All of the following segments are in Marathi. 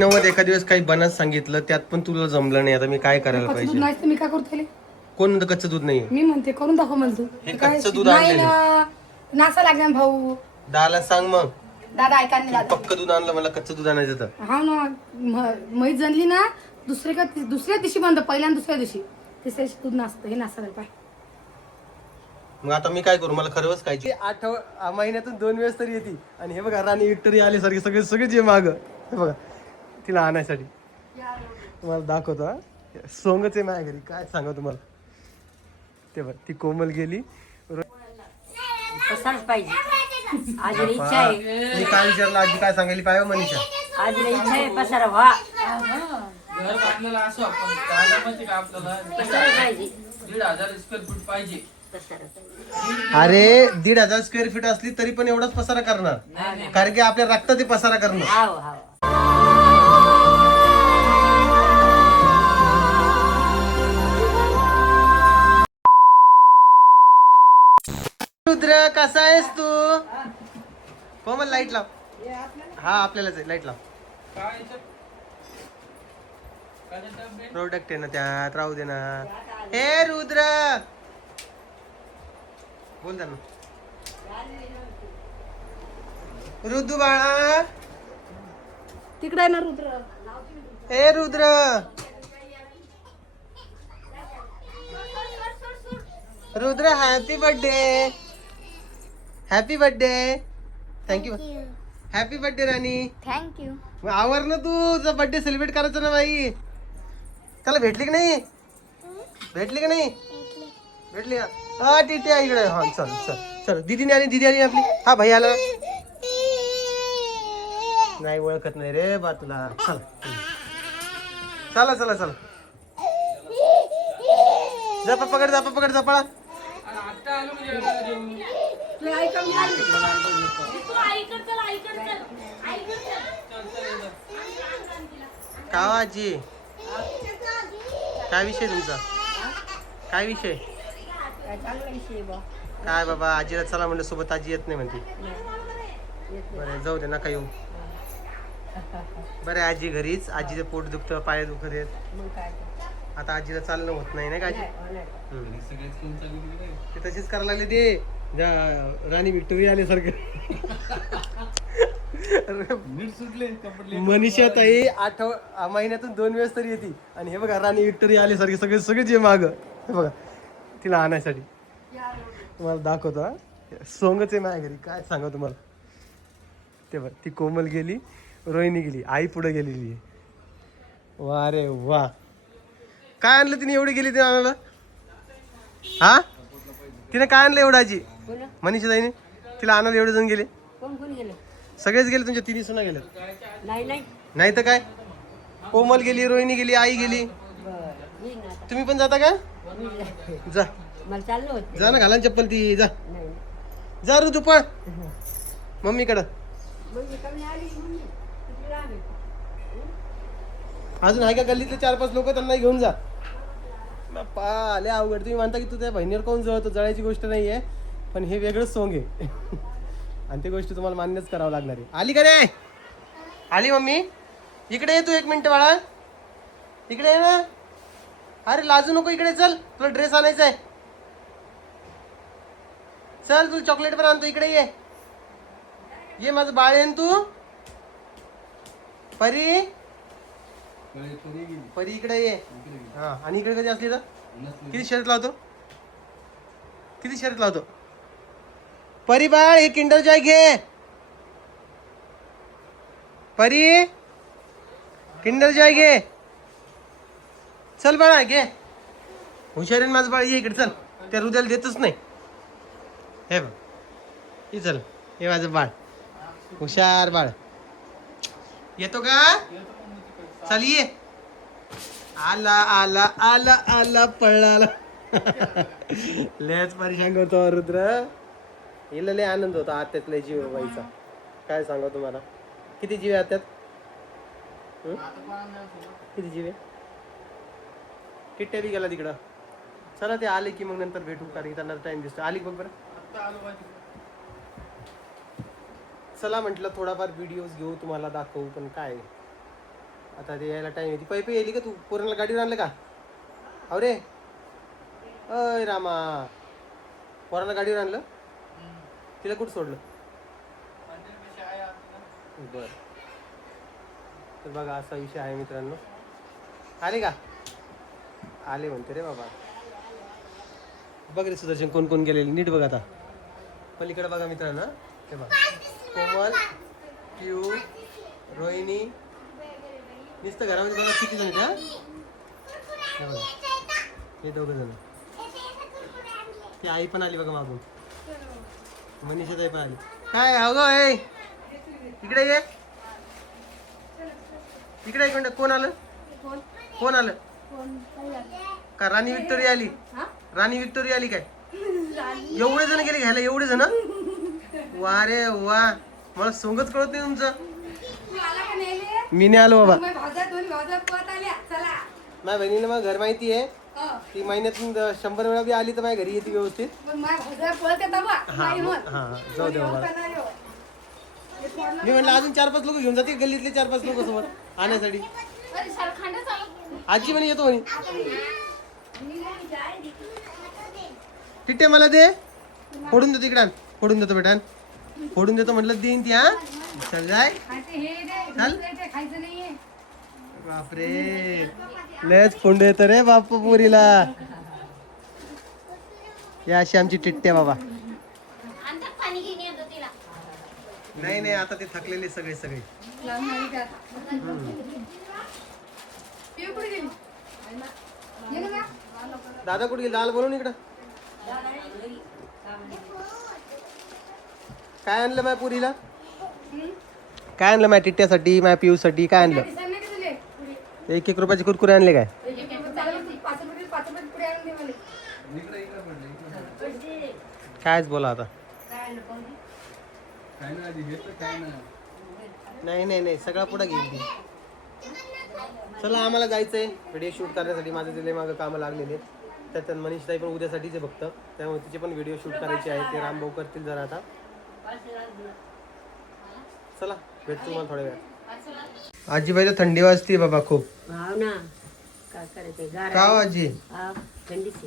नव्वद एका दिवस काही बनस सांगितलं त्यात पण तुला जमलं नाही. आता मी काय करायला दूध पाहिजे? नाही तर मी काय करतो कोण म्हणतं कच्चं दूध नाही? मी म्हणते करून दाखव मला तू हे काय कच्चं दूध नाही आणलेलं ना नासा लागला ना भाऊ. दाला सांग मग. दादा ऐका ना दादा पक्क दूध आणलं, मला कच्चं दूध आणायचं तर. हा ना म्हैस जनली ना दुसऱ्या दिवशी बंद पहिल्या आणि दुसऱ्या दिवशी तिसऱ्या दिवशी दूध नासतं हे नासायला पाय. मग आता मी काय करू? मला खरंच खायची. महिन्यातून 2 वेळेस तरी येते. आणि हे बघा राणी विक्टोरी आली सारखे सगळे सगळे जे माग हे बघा तिला आणायसाठी. तुम्हाला दाखवतो हा. सोंगच आहे माझ्या घरी, काय सांगा तुम्हाला. ते बघ ती कोमल गेली. तसाच पाहिजे. आजीला इच्छा आहे. मी काय विचारलं आजी काय सांगायला पाहिजे मनीषा? आजीला इच्छा आहे पसारा व्हा. घर आपल्याला असं आपण काय माहिती का आपल्याला पसारा पाहिजे. 1,500 स्क्वेअर फूट पाहिजे. पसारा पाहिजे. अरे 1,500 स्क्वेअर फीट असली तरी पण एवढाच पसारा करणार, कारण की आपल्या रक्तात ते पसारा करणार. हाव हाव. रुद्र कसा आहेस तू? कोमल लाईट लाव. हा आपल्यालाच आहे, लाईट लाव. काय याच्यात? काय ते डबे? प्रोडक्ट आहे ना त्यात, राहू दे ना. हे रुद्र बोल ना. रुद्र बाळा, तिकडे आहे ना रुद्र. हे Rudra. Rudra happy birthday. Happy birthday. Thank you. Happy birthday Rani. Thank you. मग आवर ना, तुझा बर्थडे सेलिब्रेट करायचं ना बाई. त्याला भेटली की नाही? भेटली की नाही? भेटली का? हा टीटी आहे इकडे. हा चल चल चल. दीदी आली आपली. हा भाई आला. नाही ओळखत नाही रे बा तुला. चला चला चला. जा पकड जा पकड जा पळा. आता आलो म्हणजे यायला देऊ. का आजी? काय विषय तुमचा? काय विषय? काय बाबा आजीला चला म्हणलं सोबत, आजी येत नाही म्हणते. बरं जाऊ दे नका येऊ. बरं आजी घरीच. आजीचं पोट दुखतं, पाय दुखत आहेत. आता आजीला चालणं होत नाही ना का आजी? ते तशीच करायला लागले ते राणी विक्टोरी आल्यासारखं. मनीषा ताई महिन्यातून 2 वेळेस तरी येते. आणि हे बघा राणी विक्टोरी आल्यासारखे सगळे सगळे जे माग हे बघा तिला आणायसाठी. तुम्हाला दाखवतो हा. सोंगच आहे माझ्या घरी, काय सांगा तुम्हाला. ते बघ ती कोमल गेली, रोहिणी गेली, आई पुढे गेलेली आहे. वा रे वा. काय आणलं तिने एवढी गेली ते आणायला? हा तिने काय आणलं एवढं आजी? मनीषा ताईने तिला आणायला एवढे जण गेले? कोण कोण गेले? सगळेच गेले तुमच्या तिन्ही सुना गेल्या? नाही नाही. नाही तर काय. कोमल गेली, रोहिणी गेली, आई गेली. बरं येईन आता. तुम्ही पण जाता का? जा मला चाललं होत जा ना, घाला ना चप्पल ती. जा नाही. जा ऋतू पळ मम्मीकडं. मग कमी आली म्हणून तिकडे आले. अजून आहे का गल्लीतले 4-5 लोक, त्यांना घेऊन जा. बाप्पा लय अवघड. तुम्ही म्हणता की तू त्या बहिणीवर कोण जळतो? जळायची गोष्ट नाही आहे, पण हे वेगळंच सोंग आहे. आणि ती गोष्ट तुम्हाला मान्यच करावं लागणार आहे. आली का रे? आली मम्मी? इकडे ये तू 1 मिनिट बाळा. इकडे ये ना. अरे लाजू नको, इकडे चल. तुला ड्रेस आणायचा आहे. चल तू चॉकलेट पण आणतो. इकडे ये माझं बाळ आहे तू. परी परी इकडे ये. हा आणि इकडे कधी असली तर किती शर्ट लावतो? परी बाळ हे किंडर जॉय घे. परी किंडर जॉय घे. चल बाळा घे. हुशार आहे माझं बाळ. ये इकडे चल. त्या हृदयाला देतच नाही. हे बघ हे चल. हे माझं बाळ हुशार बाळ. येतो का? चल ये. आला आला आला आला पळाला. लयच परेशान करतो रुद्र. हिला लय आनंद होता आत्यात लय जीव व्हायचा. काय सांगा तुम्हाला. किती जीव आहे आत्यात? किती जीव आहे? किट्ट्या बी गेला तिकडं. चला ते आले की मग नंतर भेटू, कारण त्यांना टाइम दिसतो. आली बघ बरं. चला म्हटलं थोडाफार व्हिडिओज घेऊ, तुम्हाला दाखवू. पण काय आता ते यायला टाइम येते. पै येईल का तू? पोरांना गाडीवर आणलं का? अरे अय रामा, पोरांना गाडीवर आणलं? तिला कुठं सोडलं? बर. तर बघा असा विषय आहे मित्रांनो. आले का? आले म्हणते रे बाबा. बघ रे सुदर्शन कोण कोण गेलेले नीट बघ. आता पलीकडे बघा मित्रांनो. हे बघ, कोमल, पिऊ, रोहिणी. नुसतं घरामध्ये बघा किती जण का? हे दोघं जण. ती आई पण आली बघा मागून. मनीषा ताई पण आली. काय अगो ए इकडे ये. इकडे एक मिनिट. कोण आलं? कोण आलं? का राणी विक्टोरिया आली? राणी विक्टोरिया आली काय? एवढे जण गेले घ्यायला? एवढे जण? वा रे वा. मला सोंगच कळत नाही तुमचं. मी नाही आलो बाबा. माझ्या बहिणीला मग घर माहिती आहे. ती महिन्यातून 100 वेळा बी आली तर माझ्या घरी येते व्यवस्थित. जाऊ दे बाबा. मी म्हणलं अजून 4-5 लोक घेऊन जाते गल्लीतले 4-5 लोक सोबत आणण्यासाठी. आजी म्हणे येतो म्हणे. टिट्टे मला दे. फोडून देतो इकडे. फोडून देतो बेटा. फोडून देतो म्हटलं देईन ती. हा चल जाय. चल. बापरे लयच फोंड येतो रे बापू पुरीला. या अशी आमची टिट्टे बाबा. नाही नाही आता ते थकलेले सगळे सगळे. दादा कुठे गेली? दाल बोलून इकडं. काय आणलं माझ्या पुरीला? काय आणलं माझ्या टिट्ट्यासाठी, माझ्या पिऊसाठी काय आणलं? 1-1 रुपयाचे कुरकुरे आणले काय? कायच बोला आता. नाही नाही नाही सगळा पुढे घेईल ती. चला आम्हाला जायचंय व्हिडिओ शूट करण्यासाठी. माझं तिथे मागं कामं लागलेले. त्याच्यात मनीषताई पण उद्यासाठीच आहे फक्त. त्यामुळे तिचे पण व्हिडिओ शूट करायचे आहे. ते रामभाऊ करतील जरा आता. चला भेटतो मला थोड्या वेळात. आजीबाई तर थंडी वाजते बाबा खूप. हाव ना काय करायचं का हो आजी? थंडीची.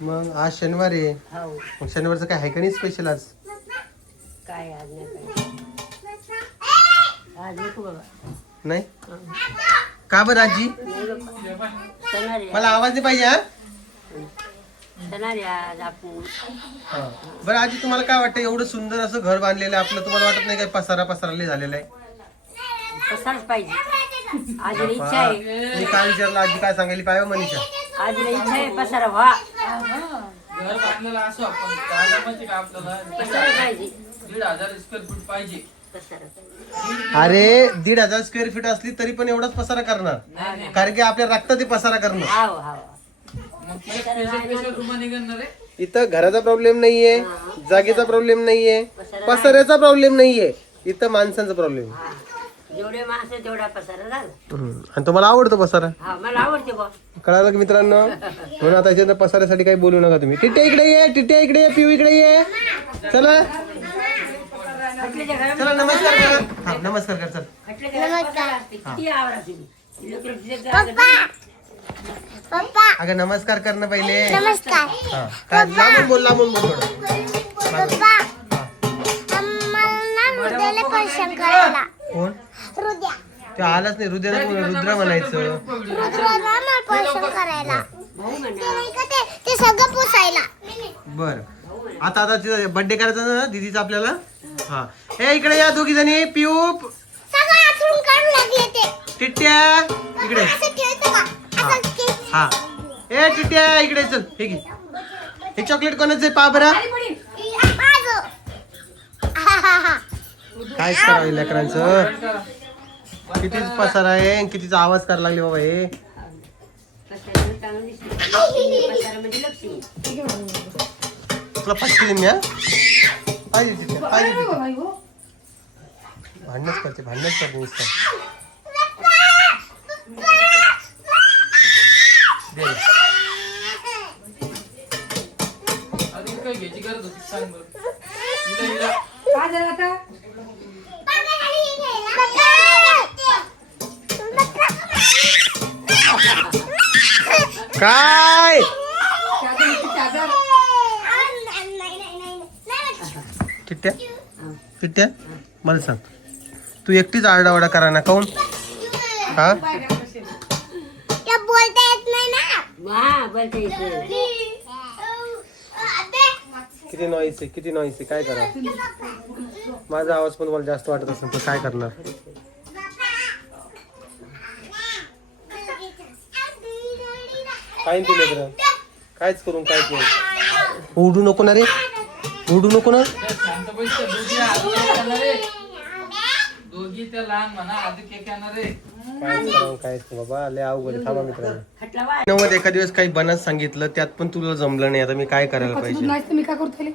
मग आज शनिवार आहे. हो मग शनिवारचं काय आहे का नाही स्पेशल आज? काय आज नाही काय आज नको बाबा. नाही का बरं आजी? मला आवाज नाही पाहिजे. हा आज आपण हा. बरं आजी तुम्हाला काय वाटतं एवढं सुंदर असं घर बांधलेलं आहे आपलं? तुम्हाला वाटत नाही काय पसारा झालेला आहे? कसाच पाहिजे. आज इच्छा आहे. मी काय विचारलं आजी काय सांगायला पाहिजे मनीषा? आज इच्छा आहे पसारा व्हा. घर बांधलेलं असो आपण जागा म्हणजे का आपल्याला पसारा पाहिजे. 1,500 स्क्वेअर फूट पाहिजे. पसारा अरे 1,500 स्क्वेअर फीट असली तरी पण एवढाच पसारा करणार. कारण की आपल्या रक्तात ते पसारा करणं. हाव हाव मग स्पेशल रूम निघणार आहे. इथं घराचा प्रॉब्लेम नाहीये, जागेचा प्रॉब्लेम नाहीये, पसाऱ्याचा प्रॉब्लेम नाहीये. इथं माणसांचा प्रॉब्लेम. जेवढे माणसं तेवढा पसारा झाला. आणि तुम्हाला आवडतो पसारा? हा मला आवडते बा. कळालं का मित्रांनो? म्हणून आता याच्यात पसाऱ्यासाठी काही बोलू नका तुम्ही. टिट्टे इकडे ये, टिट्टे इकडे ये, पिऊ इकडे ये. चला चला नमस्कार करा. हा नमस्कार कर. चल किती आवडा अगं नमस्कार करणं पहिले. नमस्कार हा काय लांबून बोल थोडं. पप्पा मला हृदयाला स्पर्श करायला. कोण? हृदया ते आलाच नाही. रुद्र म्हणायचं. रुद्राला मला स्पर्श करायला. ते नाही का ते सगळं पुसायला. बर आता बर्थडे करायचा ना दीदीचा आपल्याला. हा ए इकडे या दोघी जणी. पिऊ सगळं आतून काढून लागले ते. टिट्ट्या इकडे. असं ठेवतो का? असं ठेव. हा ए टिट्ट्या इकडे चल. हे घे. हे चॉकलेट कोणाचं आहे पहा बरं. माझं. कायच करावं लेकरांचं. कितीच पसार आहे आणि कितीचा आवाज करायला लागले बाबा हे. पसारा म्हणजे लक्ष्मी. तुला पाचशे देईन मी. हा पाहिजे टिट्ट्या पाहिजे टिट्ट्या. भांडणच करते नुसतं. दे रे. अजून काय घ्यायची गरज होती सांग बरं. हिला काय झालं आता? पप्पा काय चादर किट्ट्या किट्ट्या मला सांग, तू एकटीच आरडाओरडा करा ना काऊन? हा त्या बोलता येत नाही ना. हा बोलते इथे. किती नॉईस आहे, किती नॉईस आहे, काय करा? माझा आवाज पण मला जास्त वाटत असेल तर काय करणार? काय तुला तर कायच करून काय करू? उडू नको ना रे, उडू नको ना. शांत पैसे दोघी आधी केक आणणार रे. दोघी त्या लहान म्हणा आधी केक आणणार रे. कायच करावं, कायच नाही बाबा, लय अवघड आहे. थांबा मित्रांनो, खटला वाट. मध्ये एका दिवस काही बनत सांगितलं, त्यात पण तुला जमलं नाही. आता मी काय करायला दूध पाहिजे? नाही तर मी काय करतो त्याले?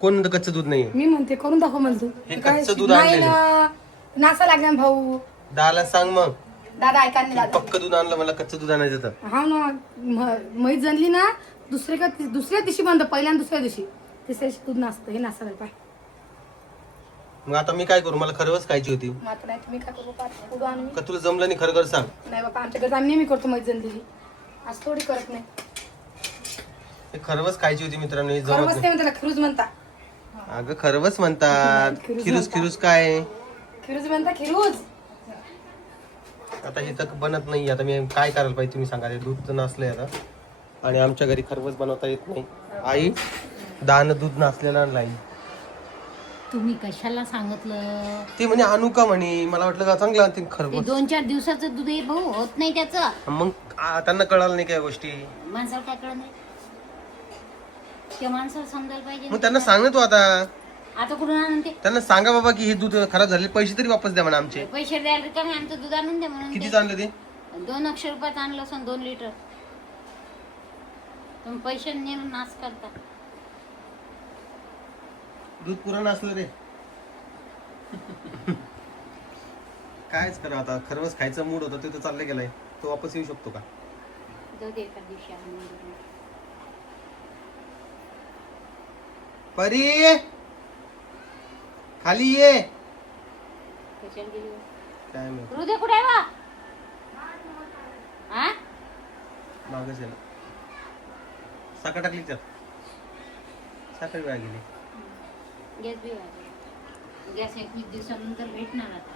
कोण म्हणतं कच्चं दूध नाहीये? मी म्हणते करून दाखव मला तू. हे काय कच्चं दूध नाही आणलेलं. ना, नासा लागला ना भाऊ. दाला सांग मग, दादा ऐका नाही दादा. पक्क दूध आणलं, मला कच्चं दूध आणायचं तर. हा ना, म्हैस जनली ना दुसऱ्या दिवशी बंद, पहिल्या आणि दुसऱ्या दिवशी. तिसऱ्या दिवशी दूध नासतं, हे नासायला पाय. मग आता मी काय करू? मला खरवच खायची होती. मग आता नाही तुम्ही काय करू पाहता, पुढं आणू मी. का तुला जमलं नाही? खरं खरं सांग. नाही बाबा, आमच्या घरात आम्ही नेहमी करतो म्हैस जनलेली. आज थोडी करत नाही. हे खरवच खायची होती मित्रांनो, हे खरं जमत बसते नाही. म्हणतात, खिरूज म्हणता. अगं खरवच म्हणतात. खिरूज खिरूज म्हणतात. खिरूज काय? खिरूज म्हणता, खिरूज. आता इथं बनत नाही. आता मी काय करायला पाहिजे तुम्ही सांगा. ते दूध तर नसलंय आता, आणि आमच्या घरी खरवच बनवता येत नाही. आई दान दूध नसलेलं आणलं. तुम्ही कशाला सांगितलं? ते म्हणे आणू का म्हणे, मला वाटलं का चांगलं आणते ते खरवच. 2-4 दिवसाचं दूध आहे भाऊ, होत नाही त्याचं. मग त्यांना कळालं नाही काय गोष्टी. माणसाला काय कळत नाही? त्या माणसाला समजायला पाहिजे मग ना. त्यांना सांग ना तू आता. आता कुठून आणून ते त्यांना सांगा बाबा की हे दूध खराब झाले, पैसे तरी वापस द्या म्हणा आमचे. पैसे द्यायला का नाही? आमचं दूध आणून द्या म्हणून. कितीच आणलं ते? 200 रुपयात आणलं असं 2 लिटर. तुम्ही पैसे नेऊन नाश करता. दूध पुरण असलं रे. कायच करा आता, खरवच खायचा मूड होता, ते तर चाललं गेलाय. तो वापस येऊ शकतो का? जाऊ दे, एका दिवशी आणून देऊ. परी खाली ये. कशाला गेली हो? काय माहिती, हृदय कुठे आहे बा? हा? मागच आहे ना. साखर टाकली त्यात, साखर वेळा गेली. गॅस बी वाजला. गॅस 21 दिवसानंतर भेटणार आता.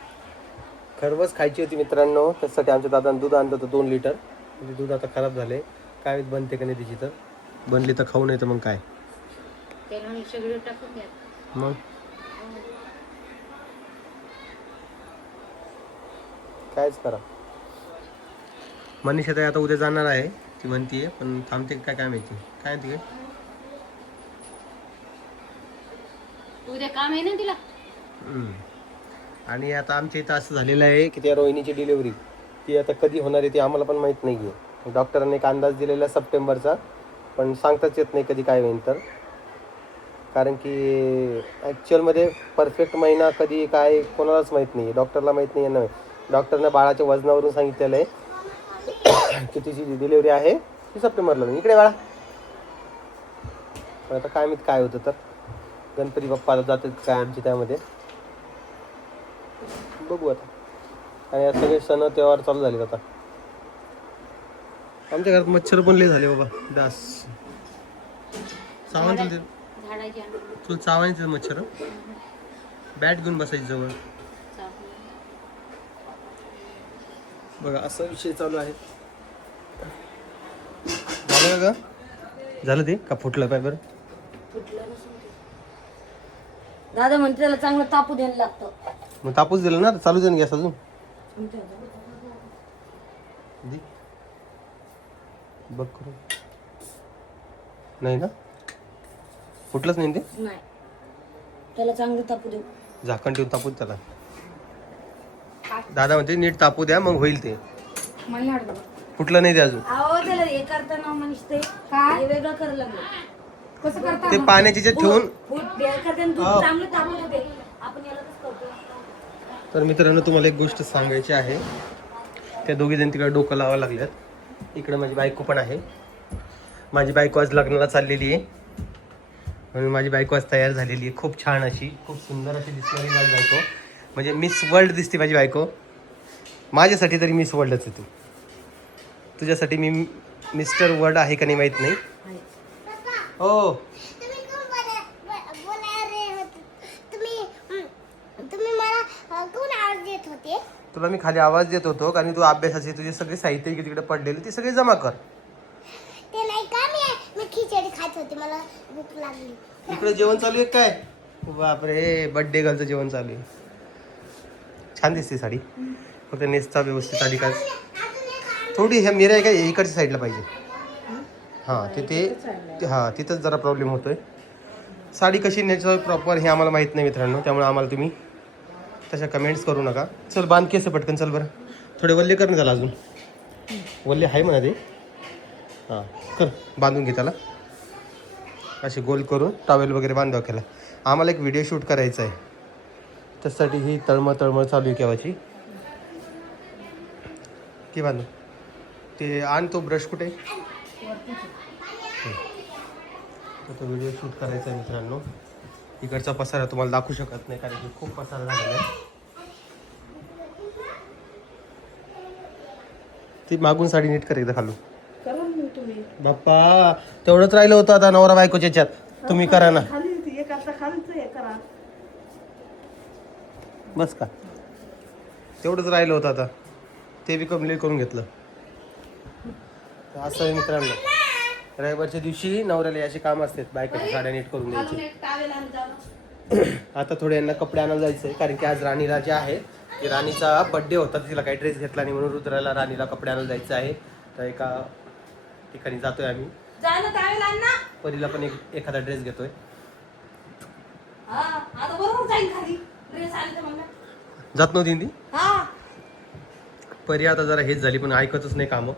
खरवच खायची होती मित्रांनो, त्यासाठी आमच्या दादाने दूध आणलं होतं 2 लिटर. म्हणजे दूध आता खराब झाले, काय माहित बनते का नाही त्याची. तर बनली तर खाऊ, नाही तर मग काय. त्याला सगळं टाकून द्या. मग कायच करा. मनीषा ताई आता उद्या जाणार आहे, ती म्हणतीये, पण थांबते काय काय माहिती. काय म्हणते काय? उद्या काम आहे ना तिला. आणि आता आमच्या इथं असं झालेलं आहे की त्या रोहिणीची डिलिव्हरी ती आता कधी होणार आहे ती आम्हाला पण माहीत नाही आहे. डॉक्टरांनी एक अंदाज दिलेला सप्टेंबरचा, पण सांगताच येत नाही कधी काय होईल. तर कारण की ॲक्च्युअलमध्ये परफेक्ट महिना कधी काय कोणालाच माहीत नाही. डॉक्टरला माहीत नाही, यांना डॉक्टरनं बाळाच्या वजनावरून सांगितलेलं आहे की तिची जी डिलिव्हरी आहे ती सप्टेंबरला. इकडे बाळा. पण आता काय माहीत काय होतं. तर गणपती बाप्पाला जातात काय आमची त्यामध्ये, बघू आता. आणि आता सगळे सण त्योहार चालू झालेत आता. आमच्या घरात मच्छर पण लय झाले बाबा, दास. सावंत झाडाची आणून तुला चावायचं मच्छर, बॅट घेऊन बसायची जवळ. चावून. बघा असा विषय चालू आहे. झालं का ग? झालं ते का फुटलं पाय बरं? दादा म्हणते त्याला चांगलं तापू द्यायला लागतं. मग तापूस दिलं ना, चालू जाईन गॅस अजून. दे. बघ करू. नाही ना, फुटलंच नाही ते. नाही, त्याला चांगलं तापू देऊ. झाकण ठेवून तापून त्याला. दादा म्हणते नीट तापू द्या मग होईल ते. मला नाही आवडत बाबा. फुटलं नाही ते अजून. अहो त्याला हे करताना मनीष ते काय? हे वेगळं करायला लागलं. कसं करता ते मग? पाण्याची जे ठेवून. फूट बेल करताना दूध हो. चांगलं तापू देते. आपण याला कसं करतो? तर मित्रांनो तुम्हाला एक गोष्ट सांगायची आहे. त्या दोघी जण तिकडे डोकं लावायला लागल्यात. इकडे माझी बायको पण आहे. माझी बायको आज लग्नाला चाललेली आहे, म्हणून माझी बायको आज तयार झालेली आहे. खूप छान अशी, खूप सुंदर अशी दिसणारी माझी बायको. म्हणजे मिस वर्ल्ड दिसते माझी बायको. माझ्यासाठी तरी मिस वर्ल्डच आहे तू. तुझ्यासाठी मी मिस्टर वर्ड आहे का नाही माहित नाही. हो तुम्ही कोण बोलायला रे होते? तुम्ही मला कोण आवाज देत होते? तुला मी खाली आवाज देत होतो कारण तू अभ्यासाचे तुझे सगळे साहित्य इकडे तिकडे पडलेले ते सगळे जमा कर. ते नाही का मी खिचडी खात होते, मला भूक लागली. इकडे जेवण चालू आहे काय? बापरे, बर्थडे गर्लचं जेवण चालू आहे. छान दिसते साडी, फक्त नेसता व्यवस्थित साडी काय थोडी ह्या मिऱ्या आहे का इकडच्या साईडला पाहिजे. हां तिथे हां तिथंच जरा प्रॉब्लेम होतोय. साडी कशी नेसावी प्रॉपर हे आम्हाला माहीत नाही मित्रांनो, त्यामुळे आम्हाला तुम्ही तशा कमेंट्स करू नका. चल बांध केस पटकन, चल बरं. थोडे वल्ले कर ना त्याला, अजून वल्ले आहे म्हणा ते. हां कर, बांधून घे त्याला असे गोल करून टॉवेल वगैरे बांधावं केला. आम्हाला एक व्हिडिओ शूट करायचा आहे, त्यासाठी ही तळमळ चालू आहे केव्हाची. की बांधू ते आण, तो ब्रश कुठे? तो व्हिडिओ शूट करायचा आहे मित्रांनो. इकडचा पसारा तुम्हाला दाखवू शकत नाही कारण की खूप पसारा झालेला आहे. ती मागून साडी नीट कर एकदा खालून. बाप्पा तेवढंच राहिलं होतं आता नवरा बायकोच्या ह्याच्यात. तुम्ही करा ना बस का, तेवढंच राहिलं होतं आता, ते बी कम्प्लीट करून घेतलं. असं आहे मित्रांनो, रविवारच्या दिवशी नवऱ्याला अशी काम असतात, बायकाच्या साड्या नीट करून द्यायची. आता थोडे यांना कपडे आणायला जायचं आहे कारण की आज राणीला जे आहे की राणीचा बड्डे होता, तिला काही ड्रेस घेतला नाही म्हणून रुद्राला राणीला कपडे आणायला जायचं आहे. तर एका ठिकाणी जातोय आम्ही. परीला पण एखादा ड्रेस घेतोय. जात नव्हती ती परी, आता जरा हेच झाली पण ऐकतच नाही कामं.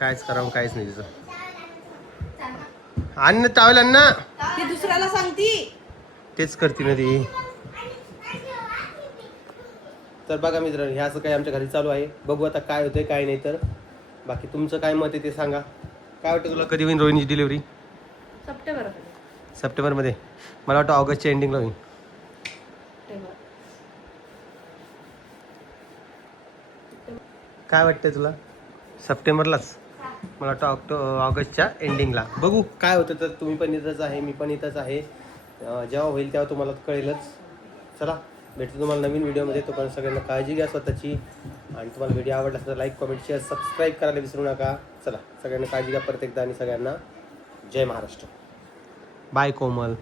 कायच करावं कायच नाही तिचं. अन्न टावेल अण्णा दुसऱ्याला सांगती तेच करते ना ती. तर बघा मित्रांनो, हे असं काही आमच्या घरी चालू आहे. बघू आता काय होतंय काय नाही. तर बाकी तुमचं काय मत आहे ते सांगा. काय वाटतं तुला कधी होईल रोहिणीची डिलिव्हरी? सप्टेंबरमध्ये. मला वाटतं ऑगस्टच्या एंडिंगला होईल. काय वाटतंय तुला? सप्टेंबरलाच? मला वाटतं ऑगस्टच्या एंडिंगला. बघू काय होतं. तर तुम्ही पण इथंच आहे, मी पण इथंच आहे. जेव्हा होईल तेव्हा तुम्हाला कळेलच. चला भेटतो तुम्हाला नवीन व्हिडिओमध्ये. तोपर्यंत सगळ्यांना काळजी घ्या स्वतःची. आणि तुम्हाला व्हिडिओ आवडला तर लाईक, कमेंट, शेअर, सबस्क्राईब करायला विसरू नका. चला सगळ्यांना काळजी घ्या परत एकदा आणि सगळ्यांना जय महाराष्ट्र. बाय कोमल.